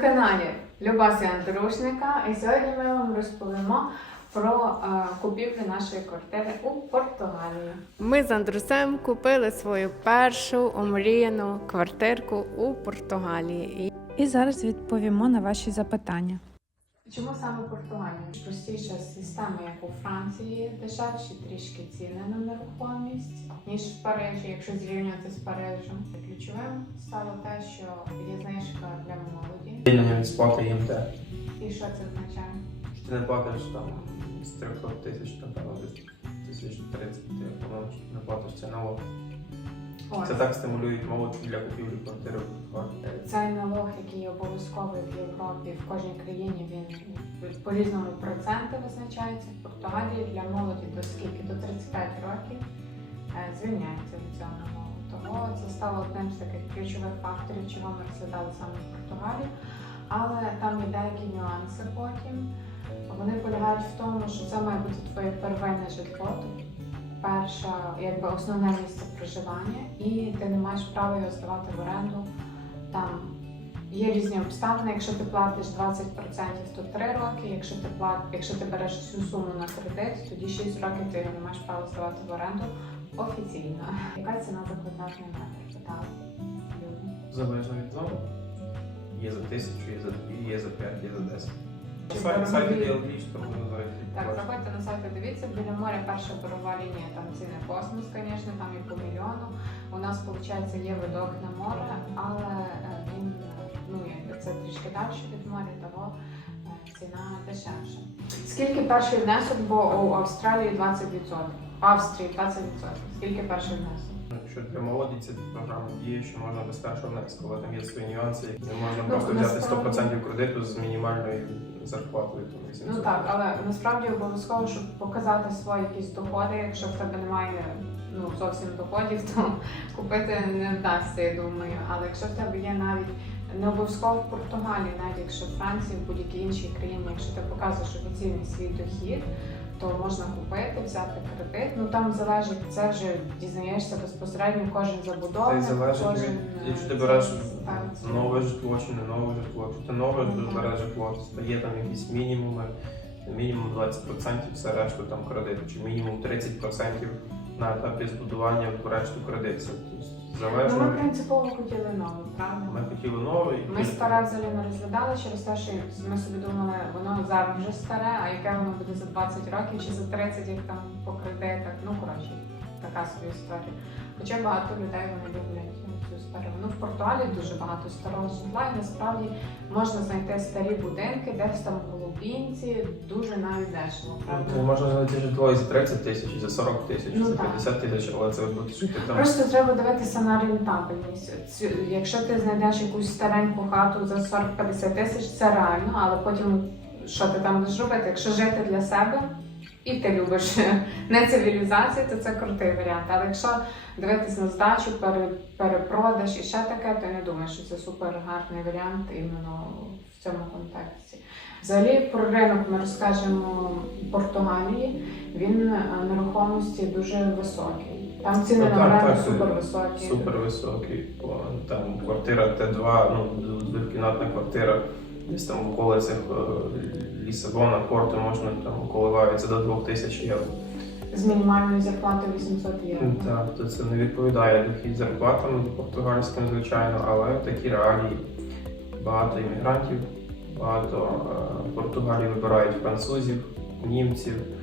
каналі Любасі Андрушника і сьогодні ми вам розповімо про е, купівлю нашої квартири у Португалії. Ми з Андрусем купили свою першу омріяну квартирку у Португалії. І зараз відповімо на ваші запитання. Чому саме Португалія? Простіша система, як у Франції, дешевші трішки ціни на нерухомість, ніж в Парижі, якщо зрівняти з Парижем. Ключовим стало те, що є знижка для молоді. Звільнення від сплати ЄМТ. І що це означає? Що ти не платиш там з 300 тисяч, напевно, десь тисяч 30, ти не платиш це налог. Це так стимулює молодь для купівлі квартири в Португалії. Цей налог, який обов'язковий в Європі, в кожній країні він по різному проценти визначається. В Португалії для молоді до скільки? До 35 років е, звільняється від цього налогу. Того це стало одним з таких ключових факторів, чого ми розглядали саме в Португалії. Але там є деякі нюанси потім. Вони полягають в тому, що це має бути твоє первинне житло, перша, якби основне місце проживання, і ти не маєш права його здавати в оренду. Там є різні обставини. Якщо ти платиш 20%, то 3 роки. Якщо ти плат, якщо ти береш всю суму на кредит, тоді 6 років ти його не маєш права здавати в оренду офіційно. Яка ціна за квадратний метр? Питали люди. Залежно від зони. Є за тисячу, є за дві, є за п'ять, є за десять. Сайт Так, заходьте на сайт, дивіться, біля моря перша борова лінія, там ціни космос, звісно, там і по мільйону. У нас, виходить, є видок на море, але е, він, ну, якби це трішки далі від моря, того е, ціна дешевша. Скільки перший внесок, бо у Австралії 20%, в Австрії 20%. Скільки перший внесок? Якщо для молоді ця програма діє, що можна без першого внеску, але там є свої нюанси, не можна Ну, просто взяти насправді- 100% кредиту з мінімальною зарплатою. 800. Ну так, але насправді обов'язково, щоб показати свої якісь доходи, якщо в тебе немає ну, зовсім доходів, то купити не вдасться, я думаю. Але якщо в тебе є навіть не обов'язково в Португалії, навіть якщо в Франції, в будь-якій іншій країні, якщо ти показуєш офіційний свій дохід, то можна купити, взяти кредит. Ну там залежить, це вже дізнаєшся безпосередньо кожен забудовник, Це залежить кожен від- е, якщо ти береш ставить Нове житло чи не нове житло. Якщо ти нове Мгм. береш житло, то є там якісь мінімуми, мінімум 20%, все решту там кредит, чи мінімум 30% на етапі збудування в решту кредитів. Тобто, Ну, ми принципово хотіли нову, правда? Ми хотіли новий. Ми старе взагалі не розглядали через те, що ми собі думали, воно зараз вже старе, а яке воно буде за 20 років чи за 30, як там по кредитах. Ну коротше, така собі історія. Хоча багато людей вони люблять цю стару. Ну в Португалії дуже багато старого житла, і насправді можна знайти старі будинки, десь там в Голубінці, дуже навіть дешево, правда? можна знайти житло і за 30 тисяч, і за 40 тисяч, і Ну, за так. 50 тисяч, але це буде жити там. Просто треба дивитися на рентабельність. Якщо ти знайдеш якусь стареньку хату за 40-50 тисяч, це реально, але потім що ти там будеш робити? Якщо жити для себе і ти любиш не цивілізацію, то це крутий варіант. Але якщо дивитись на здачу, перепродаж і ще таке, то я не думаю, що це супер гарний варіант іменно в цьому контексті. Взагалі про ринок ми розкажемо в Португалії. Він е, нерухомості дуже високий. Там ціни Ну, на оренду супер високі. Супер високий. бо Там квартира Т2, ну, двокімнатна квартира, десь там в околицях е, Лісабона, Порту можна там коливаються до 2000 євро. З мінімальною зарплатою 800 євро. Так, то це не відповідає дохід зарплатам португальським, звичайно, але такі реалії. Багато іммігрантів, багато португалів Португалії вибирають французів, німців, е,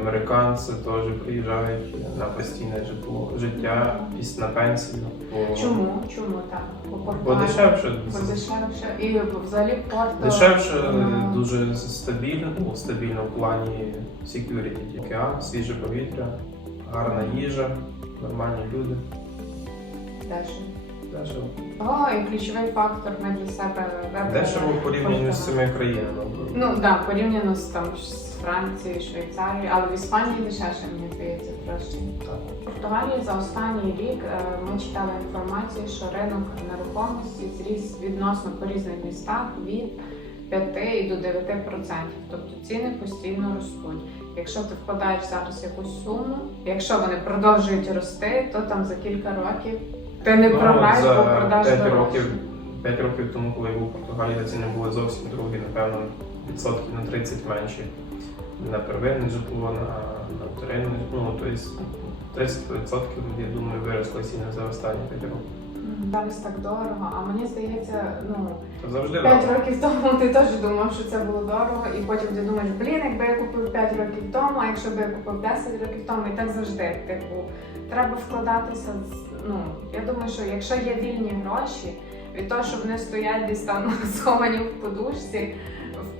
американці теж приїжджають на постійне житло, життя після на пенсію. Бо, Чому? Чому так? Бо Бо дешевше. подешевше. І взагалі Порто... Дешевше, ну, дуже стабільно, ну, стабільно в плані security. Океан, свіже повітря, гарна їжа, нормальні люди. Дешево. Дешево. О, і ключовий фактор ми для себе вибрали. Дешево порівняно з цими країнами. Ну так, да, порівняно з там з Францією, Швейцарією, але в Іспанії дешевше, мені здається, трошки. Так. В Португалії за останній рік е, ми читали інформацію, що ринок нерухомості зріс відносно по різних містах від 5 і до 9 процентів. Тобто ціни постійно ростуть. Якщо ти вкладаєш зараз якусь суму, якщо вони продовжують рости, то там за кілька років ти не програєш, бо за продаж 5 дорожче. років 5 років тому, коли я був в Португалії, ціни були зовсім другі, напевно, відсотків на 30 менші. На первинне житло, на, на вторинне, ну, тобто 30% я думаю, виросли ціни за останні 5 років. Зараз так дорого, а мені здається, ну завжди 5 дорого. років тому ти теж думав, що це було дорого, і потім ти думаєш, блін, якби я купив 5 років тому, а якщо б я купив 10 років тому, і так завжди. Типу, треба вкладатися. з- Ну я думаю, що якщо є вільні гроші, від того, що вони стоять десь там сховані в подушці,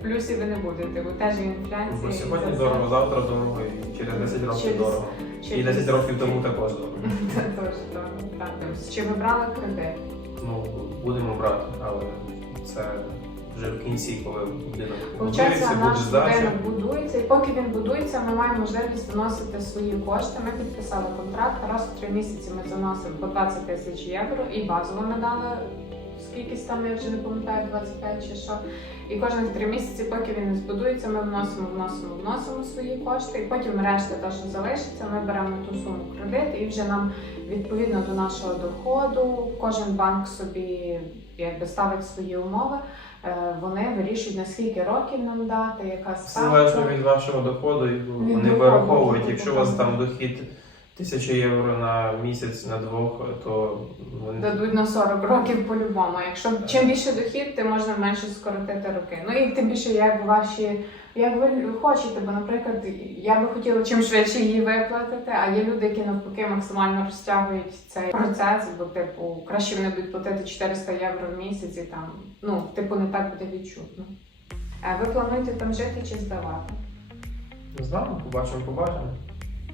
плюсі ви не будете, бо теж інфляція. Бо сьогодні це дорого, завтра дорого, і через 10 років Через- дорого. І 10 років тому також дорого. Дорого. так. Чи ви брали кредит? Ну, будемо брати, але це вже в кінці, коли будинок будується, наш будинок будується, і поки він будується, ми маємо можливість вносити свої кошти. Ми підписали контракт. Раз у три місяці ми заносимо по 20 тисяч євро, і базово ми скількись там, я вже не пам'ятаю, 25 чи що. І кожних три місяці, поки він не збудується, ми вносимо, вносимо, вносимо свої кошти, і потім решта, те, що залишиться, ми беремо ту суму кредит, і вже нам відповідно до нашого доходу, кожен банк собі якби ставить свої умови. Е, Вони вирішують, на скільки років нам дати, яка Все залежно від вашого доходу, вони вираховують. Якщо у вас там дохід 1000 євро на місяць, на двох, то вони Дадуть на 40 років по-любому. Якщо чим більше дохід, тим можна менше скоротити роки. Ну і тим більше, як ваші, як ви хочете, бо, наприклад, я би хотіла чим швидше її виплатити, а є люди, які навпаки максимально розтягують цей процес, бо типу краще вони будуть платити 400 євро в місяць і там, ну, типу, не так буде відчутно. Е, Ви плануєте там жити чи здавати? не знаю, побачимо, побачимо.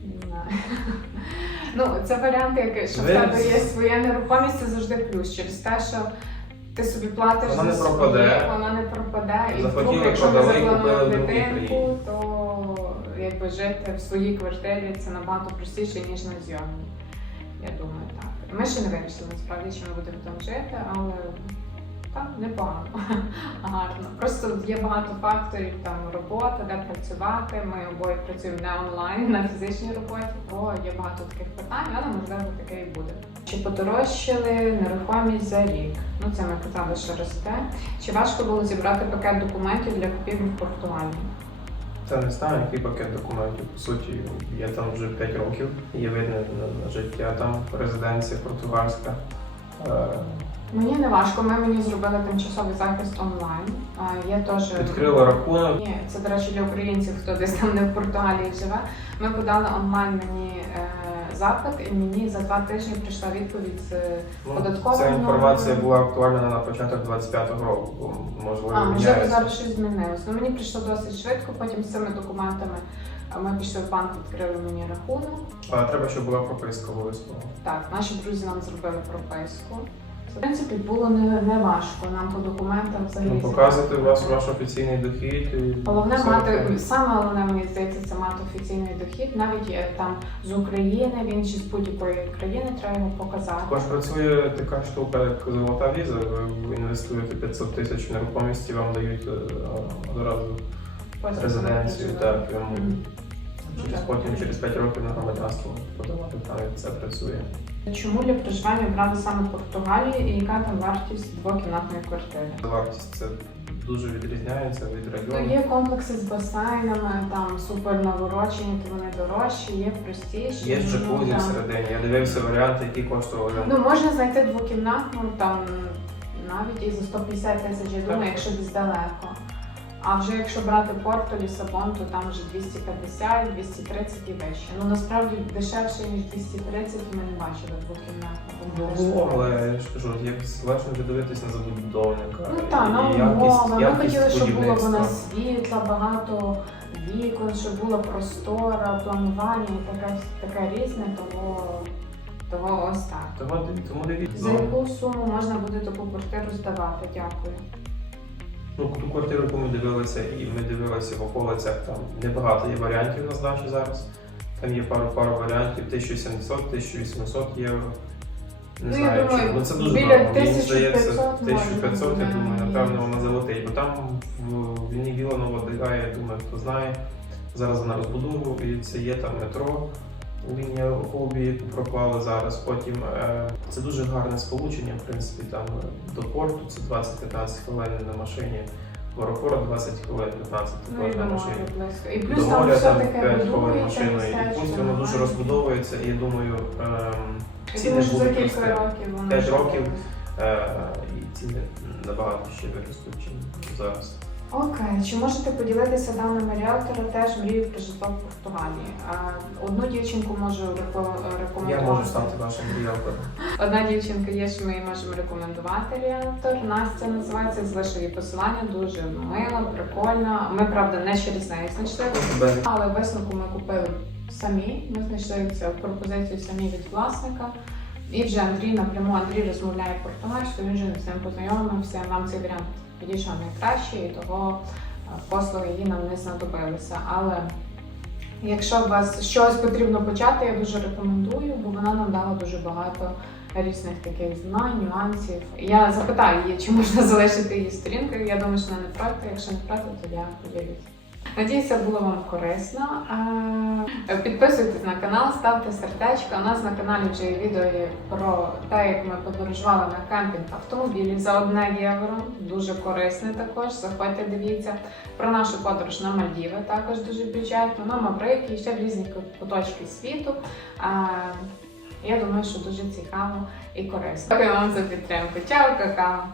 Ну, це варіант, як що в тебе є своя нерухомість, це завжди плюс. Через те, що ти собі платиш Вона не за пропаде. вона не пропаде. І вдруг, якщо ви в другій дитинку, то якби жити в своїй квартирі це набагато простіше, ніж на зйомні. Я думаю, так. Ми ще не вирішили насправді, чи ми будемо там жити, але так, непогано, гарно. Просто є багато факторів, там робота, де працювати. Ми обоє працюємо не онлайн на фізичній роботі, то є багато таких питань, але можливо таке і буде. Чи подорожчали нерухомість за рік? Ну це ми казали, що росте. Чи важко було зібрати пакет документів для купівлі в Португалії? Це не знаю, який пакет документів. По суті, я там вже 5 років. Є видно життя там, резиденція португальська. Е, Мені не важко. Ми мені зробили тимчасовий захист онлайн. А, Я теж Відкрила рахунок. Ні, це до речі для українців, хто десь там не в Португалії живе. Ми подали онлайн мені е, запит, і мені за два тижні прийшла відповідь з Ну, Податковий ця інформація була актуальна на початок 25-го року, бо можливо а, міняється. зараз щось змінилось. Ну мені прийшло досить швидко. Потім з цими документами е, ми пішли в банк, відкрили мені рахунок. Але треба, щоб була прописка обов'язково. Так, наші друзі нам зробили прописку. В принципі, було не, не важко нам по документам взагалі. Ну, показувати ваш, ваш офіційний дохід. І Головне все мати саме головне, мені здається, це мати офіційний дохід. Навіть е, там з України, він чи з будь-якої країни треба його показати. Також працює така штука, як золота віза. Ви інвестуєте 500 тисяч в нерухомість і вам дають е, одразу резиденцію. живе. Так, через потім через 5 років на громадянство подавати там це працює. Чому для проживання обрали саме Португалію і яка там вартість двокімнатної квартири? Вартість це дуже відрізняється від Ну, району. є комплекси з басейнами, там супер наворочені, то вони дорожчі, є простіші. Є ну, джакузі там. всередині. Я дивився варіанти, які коштували. Ну, можна знайти двокімнатну там навіть і за 150 тисяч, я думаю, якщо десь далеко. А вже якщо брати Порто, Лісабон, то там вже 250, 230 і вище. Ну насправді дешевше, ніж 230 ми не бачили двокімнатну. тому але я ж кажу, як залежно вже дивитись на забудовника. Ну так, і на умови. Ми хотіли, щоб було вона світла, багато вікон, щоб була простора, планування і таке, таке різне, того, того ось так. Тому, тому дивіться. За яку суму можна буде таку квартиру здавати? Дякую. Ну, ту квартиру, яку ми дивилися, і ми дивилися в околицях, там небагато є варіантів на здачі зараз. Там є пару пару варіантів 1700-1800 євро. Не Ну, я знаю, думаю, чи ну це дуже біля дорого. Мені здається, 1500, я думаю, напевно, вона залетить. Бо там в Вільні Біланова Дигая, я думаю, хто знає. Зараз вона розбудовується, є там метро, лінія Хобі, яку проклали зараз. Потім е, це дуже гарне сполучення, в принципі, там е, до порту це 20-15 хвилин на машині, в аеропорт 20 хвилин 15 Ну на машині. І плюс До там моря там таке 5 хвилин машиною, і пусть воно дуже розбудовується, і я думаю, ем, ціни будуть кілька рости. років воно П'ять років. Е, і ціни набагато ще виростуть, ніж зараз. Окей, чи можете поділитися даними ріалтора теж мрію про житло в Португалії? А, Одну дівчинку можу реко- Я рекомендувати. можу стати вашим ріалтором. Одна дівчинка є, що ми її можемо рекомендувати ріалтор. Настя називається, залишу її посилання, дуже мила, прикольна. Ми, правда, не через неї знайшли. Тебе Але висновку ми купили самі. Ми знайшли цю пропозицію самі від власника. І вже Андрій напряму Андрій розмовляє португальською, він вже з ним познайомився. Нам цей варіант підійшов найкраще, і того е, послуги її нам не знадобилися. Але якщо у вас щось потрібно почати, я дуже рекомендую, бо вона нам дала дуже багато різних таких знань, нюансів. Я запитаю її, чи можна залишити її сторінку. Я думаю, що вона не проти. Якщо не проти, то я поділюсь. Надіюся, було вам корисно. Е, Підписуйтесь на канал, ставте сердечко. У нас на каналі вже є відео про те, як ми подорожували на кемпінг автомобілі за одне євро. Дуже корисне також. Заходьте, дивіться про нашу подорож на Мальдіви, також дуже бюджетно, на Маврики і ще в різні куточки світу. Я думаю, що дуже цікаво і корисно. Дякую вам за підтримку. Чао, какао!